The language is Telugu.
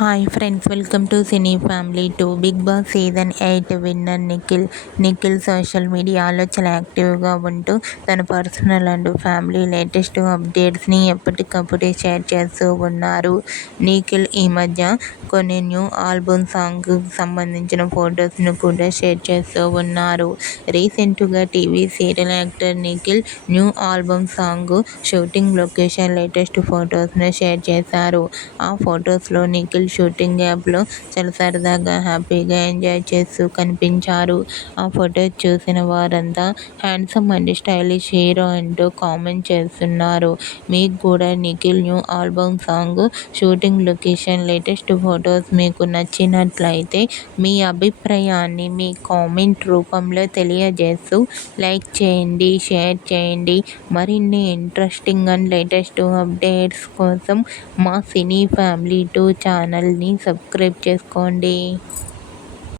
Hi friends, welcome to cine family 2. Bigg Boss season 8 winner Nikhil social మీడియాలో చాలా యాక్టివ్గా ఉంటూ తన పర్సనల్ అండ్ ఫ్యామిలీ లేటెస్ట్ అప్డేట్స్ని ఎప్పటికప్పుడు షేర్ చేస్తూ ఉన్నారు. నిఖిల్ ఈ మధ్య కొన్ని న్యూ ఆల్బమ్ సాంగ్కి సంబంధించిన ఫొటోస్ను కూడా షేర్ చేస్తూ ఉన్నారు. రీసెంట్గా TV serial actor Nikhil new album song shooting location latest ఫొటోస్ను షేర్ చేశారు. ఆ ఫొటోస్లో నిఖిల్ షూటింగ్ యాప్లో చాలా సరదాగా హ్యాపీగా ఎంజాయ్ చేస్తూ కనిపించారు. ఆ ఫొటోస్ చూసిన వారంతా హ్యాండ్సమ్ అండ్ స్టైలిష్ హీరో అంటూ కామెంట్ చేస్తున్నారు. మీకు కూడా Nikhil new album song shooting location latest photos మీకు నచ్చినట్లయితే మీ అభిప్రాయాన్ని మీ కామెంట్ రూపంలో తెలియజేస్తూ లైక్ చేయండి, షేర్ చేయండి. మరిన్ని ఇంట్రెస్టింగ్ అండ్ లేటెస్ట్ అప్డేట్స్ కోసం మా సినీ ఫ్యామిలీ 2 ఛానల్ని సబ్స్క్రైబ్ చేసుకోండి.